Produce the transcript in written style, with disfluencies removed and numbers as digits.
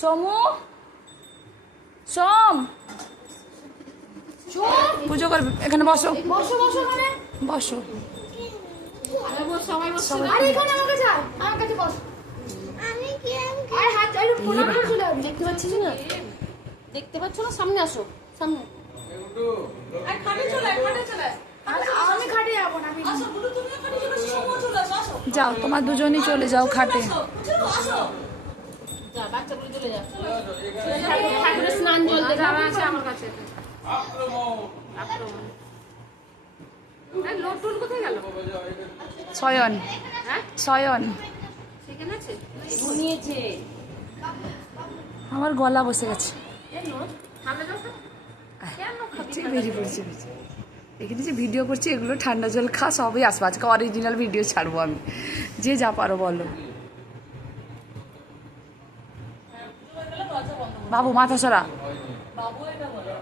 সমু সোম পুজো করবে এখানে বসো বসো বসো মানে বসো সবাই বসো আরে এখানে আমার কাছে আয় আমার কাছে বস আমি কি আরে হাত চালু প্রণাম করে চলে আয় দেখতে পাচ্ছিস না দেখতে পাচ্ছ না সামনে আসো সামনে আরে খাটে চলে আমি খাটে যাব না আমি আসো বুলু তুমি খাটে চলে সময় চলে আসো যাও তোমার দুজনেই চলে যাও খাটে আসো যা বাচ্চাগুলো চলে যা ঠাকুরের স্নান জল দেওয়া আছে আমার কাছে আক্রমণ লোটুল কোথায় গেল শয়ন শয়ন সেখানে আছে ঘুমিয়েছে আমার গলা বসে গেছে কেন ঠান্ডা জল কেন ঠিক বেরিয়ে পড়ছে এখানে যে ভিডিও করছি এগুলো ঠান্ডা জল খা সবই আসবে আজকে অরিজিনাল ভিডিও ছাড়বো আমি যে যা পারো বলো বাবু মাথা সরা বাবু এটা বলে